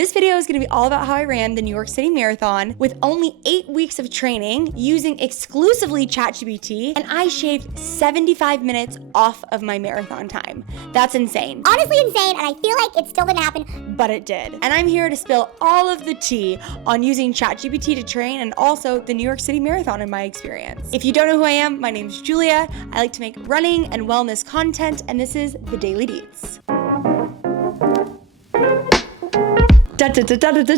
This video is gonna be all about how I ran the New York City Marathon with only 8 weeks of training using exclusively ChatGPT, and I shaved 75 minutes off of my marathon time. That's insane. Honestly insane, and I feel like it still didn't happen, but it did. And I'm here to spill all of the tea on using ChatGPT to train and also the New York City Marathon in my experience. If you don't know who I am, my name is Julia. I like to make running and wellness content, and this is the Daily Deitz. Da, da, da, da, da, da,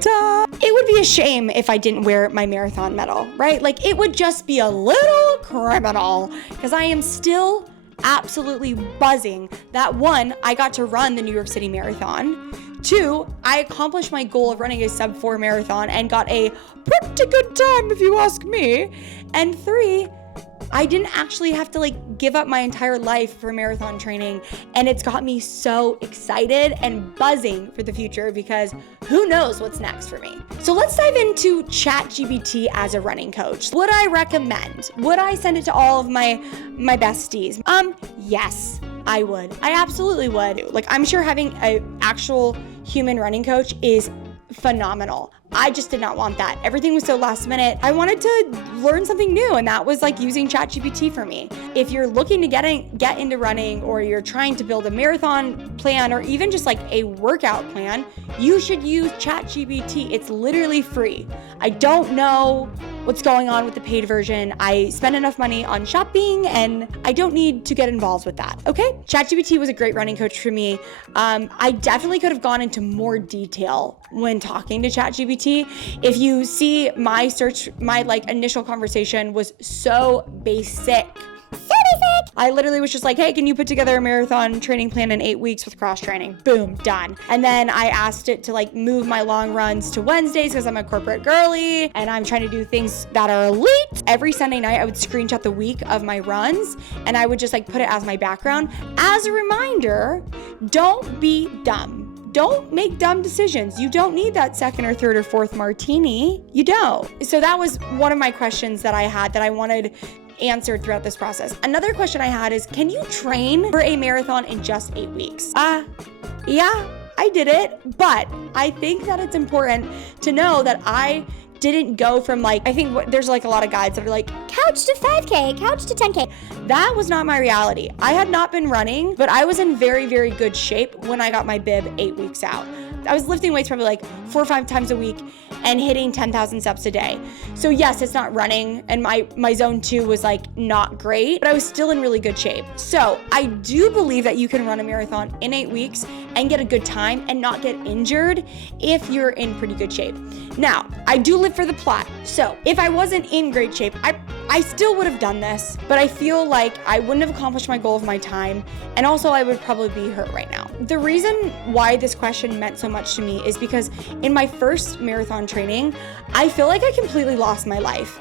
da. It would be a shame if I didn't wear my marathon medal, right? Like, it would just be a little criminal, because I am still absolutely buzzing that 1, I got to run the New York City Marathon. 2, I accomplished my goal of running a sub-4 marathon and got a pretty good time, if you ask me. And 3, I didn't actually have to give up my entire life for marathon training, and it's got me so excited and buzzing for the future because who knows what's next for me. So let's dive into ChatGPT as a running coach. Would I recommend? Would I send it to all of my besties? Yes, I would. I absolutely would. I'm sure having an actual human running coach is phenomenal. I just did not want that. Everything was so last minute. I wanted to learn something new, and that was using ChatGPT for me. If you're looking to get into running, or you're trying to build a marathon plan, or even just a workout plan, you should use ChatGPT. It's literally free. I don't know what's going on with the paid version. I spend enough money on shopping, and I don't need to get involved with that, okay? ChatGPT was a great running coach for me. I definitely could have gone into more detail when talking to ChatGPT. If you see my initial conversation was so basic. I literally was just hey, can you put together a marathon training plan in 8 weeks with cross training? Boom, done. And then I asked it to move my long runs to Wednesdays because I'm a corporate girly and I'm trying to do things that are elite. Every Sunday night I would screenshot the week of my runs, and I would just put it as my background. As a reminder, don't be dumb. Don't make dumb decisions. You don't need that second or third or fourth martini. You don't. So that was one of my questions that I had that I wanted answered throughout this process. Another question I had is, can you train for a marathon in just 8 weeks? Yeah, I did it, but I think that it's important to know that I didn't go from I think there's a lot of guides that are couch to 5K, couch to 10K. That was not my reality. I had not been running, but I was in very, very good shape when I got my bib 8 weeks out. I was lifting weights probably 4 or 5 times a week and hitting 10,000 steps a day. So yes, it's not running, and my zone 2 was not great, but I was still in really good shape. So I do believe that you can run a marathon in 8 weeks and get a good time and not get injured if you're in pretty good shape. Now, I do live for the plot. So if I wasn't in great shape, I still would have done this, but I feel like I wouldn't have accomplished my goal of my time, and also I would probably be hurt right now. The reason why this question meant so much to me is because in my first marathon training, I feel like I completely lost my life.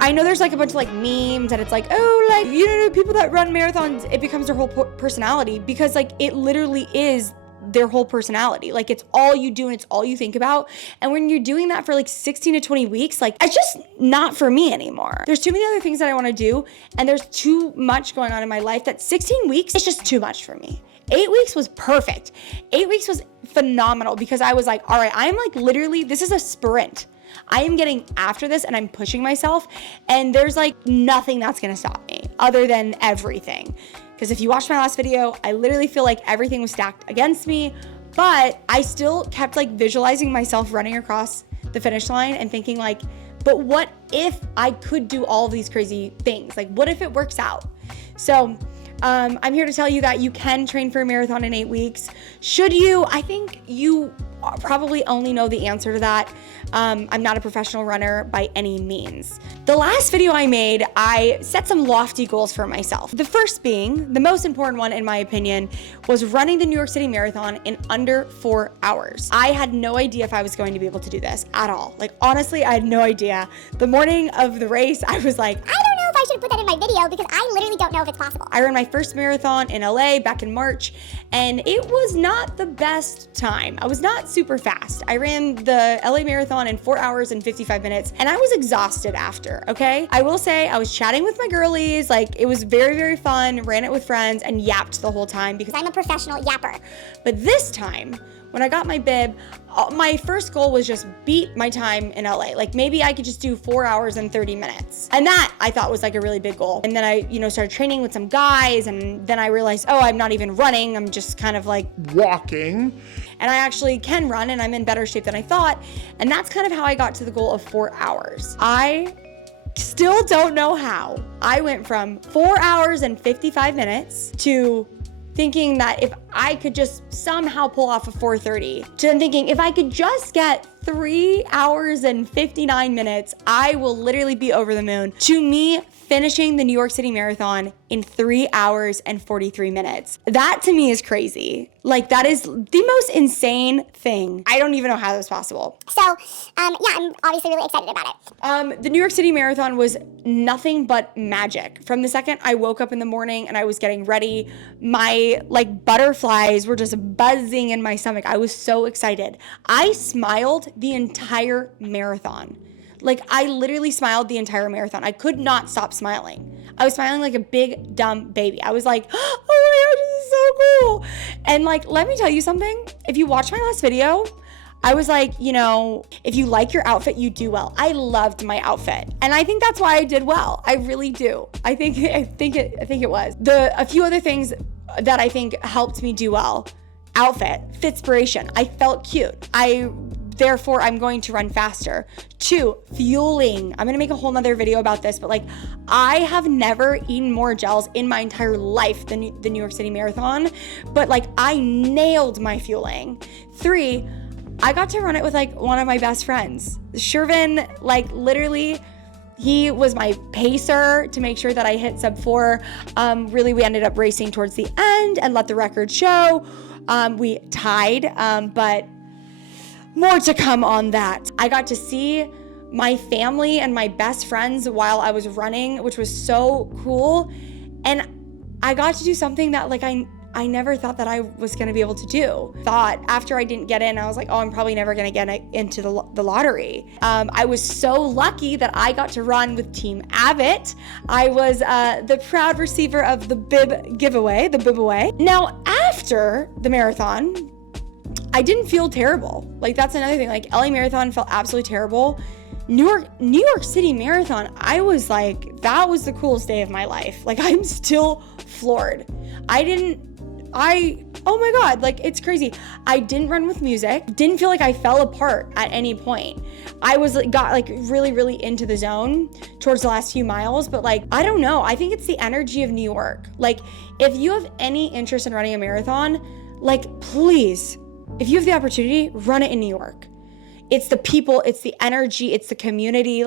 I know there's a bunch of memes, and it's people that run marathons, it becomes their whole personality, because it literally is their whole personality. It's all you do and it's all you think about. And when you're doing that for 16 to 20 weeks, it's just not for me anymore. There's too many other things that I want to do, and there's too much going on in my life that 16 weeks is just too much for me. 8 weeks was perfect. 8 weeks was phenomenal, because I was all right, I'm literally, this is a sprint. I am getting after this, and I'm pushing myself, and there's nothing that's gonna stop me other than everything. Because if you watched my last video, I literally feel everything was stacked against me, but I still kept visualizing myself running across the finish line and thinking but what if I could do all of these crazy things? What if it works out? So I'm here to tell you that you can train for a marathon in 8 weeks. Should you? I think you probably only know the answer to that. I'm not a professional runner by any means. The last video I made, I set some lofty goals for myself. The first being, the most important one in my opinion, was running the New York City Marathon in under 4 hours. I had no idea if I was going to be able to do this at all. Honestly, I had no idea. The morning of the race, I was I don't know if I should put that in my video because I literally don't know if it's possible. I ran my first marathon in LA back in March, and it was not the best time. I was not super fast. I ran the LA Marathon in 4 hours and 55 minutes, and I was exhausted after, okay? I will say I was chatting with my girlies, it was very, very fun, ran it with friends, and yapped the whole time because I'm a professional yapper. But this time, when I got my bib, my first goal was just beat my time in LA. Like maybe I could just do 4 hours and 30 minutes. And that I thought was like a really big goal. And then I, started training with some guys, and then I realized, oh, I'm not even running. I'm just kind of like walking. And I actually can run, and I'm in better shape than I thought. And that's kind of how I got to the goal of 4 hours. I still don't know how. I went from 4 hours and 55 minutes to thinking that if I could just somehow pull off a 4:30, to then thinking if I could just get 3 hours and 59 minutes, I will literally be over the moon. To me, finishing the New York City Marathon in 3 hours and 43 minutes. That to me is crazy. Like that is the most insane thing. I don't even know how that was possible. So, I'm obviously really excited about it. The New York City Marathon was nothing but magic. From the second I woke up in the morning and I was getting ready, my butterflies were just buzzing in my stomach. I was so excited. I smiled the entire marathon. I literally smiled the entire marathon. I could not stop smiling. I was smiling like a big, dumb baby. I was like, oh my God, this is so cool. And let me tell you something. If you watch my last video, I was like, if you like your outfit, you do well. I loved my outfit. And I think that's why I did well. I really do. I think it was. A few other things that I think helped me do well. Outfit, fitspiration. I felt cute. Therefore, I'm going to run faster. 2, fueling. I'm gonna make a whole nother video about this, but I have never eaten more gels in my entire life than the New York City Marathon, but I nailed my fueling. 3, I got to run it with one of my best friends. Shervin, literally, he was my pacer to make sure that I hit sub 4. Really, we ended up racing towards the end and let the record show. We tied, but more to come on that. I got to see my family and my best friends while I was running, which was so cool. And I got to do something that I never thought that I was gonna be able to do. Thought after I didn't get in, I was like, oh, I'm probably never gonna get into the lottery. I was so lucky that I got to run with Team Abbott. I was the proud receiver of the bib giveaway, the bib away. Now, after the marathon, I didn't feel terrible. That's another thing. LA Marathon felt absolutely terrible. New York City Marathon, I was that was the coolest day of my life. I'm still floored. Oh my God, it's crazy. I didn't run with music. Didn't feel like I fell apart at any point. I got really, really into the zone towards the last few miles, but I don't know. I think it's the energy of New York. If you have any interest in running a marathon, please, if you have the opportunity, run it in New York. It's the people, it's the energy, it's the community.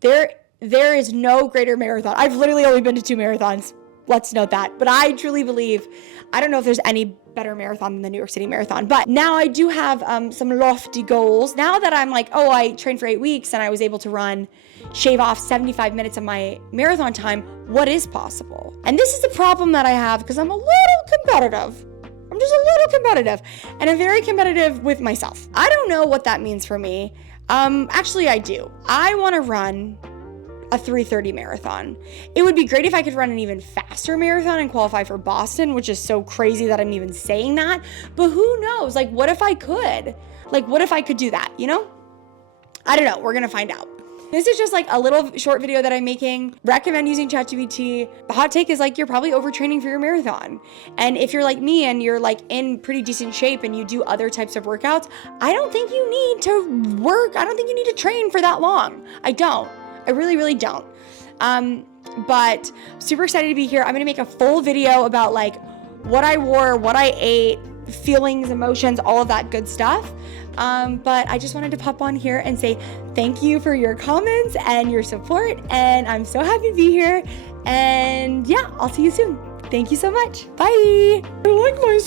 There is no greater marathon. I've literally only been to 2 marathons. Let's note that. But I truly believe, I don't know if there's any better marathon than the New York City Marathon. But now I do have some lofty goals. Now that I'm I trained for 8 weeks and I was able to shave off 75 minutes of my marathon time, what is possible? And this is the problem that I have because I'm a little competitive. I'm just a little competitive, and I'm very competitive with myself. I don't know what that means for me. Actually, I do. I want to run a 3:30 marathon. It would be great if I could run an even faster marathon and qualify for Boston, which is so crazy that I'm even saying that. But who knows? What if I could? What if I could do that, I don't know. We're going to find out. This is just a little short video that I'm making. Recommend using ChatGPT. The hot take is you're probably overtraining for your marathon. And if you're like me and you're in pretty decent shape and you do other types of workouts, I don't think you need to work. I don't think you need to train for that long. I don't. I really, really don't. But super excited to be here. I'm gonna make a full video about what I wore, what I ate, feelings, emotions, all of that good stuff. But I just wanted to pop on here and say thank you for your comments and your support. And I'm so happy to be here. And yeah, I'll see you soon. Thank you so much. Bye. I like my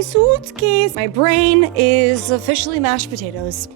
suitcase. My brain is officially mashed potatoes.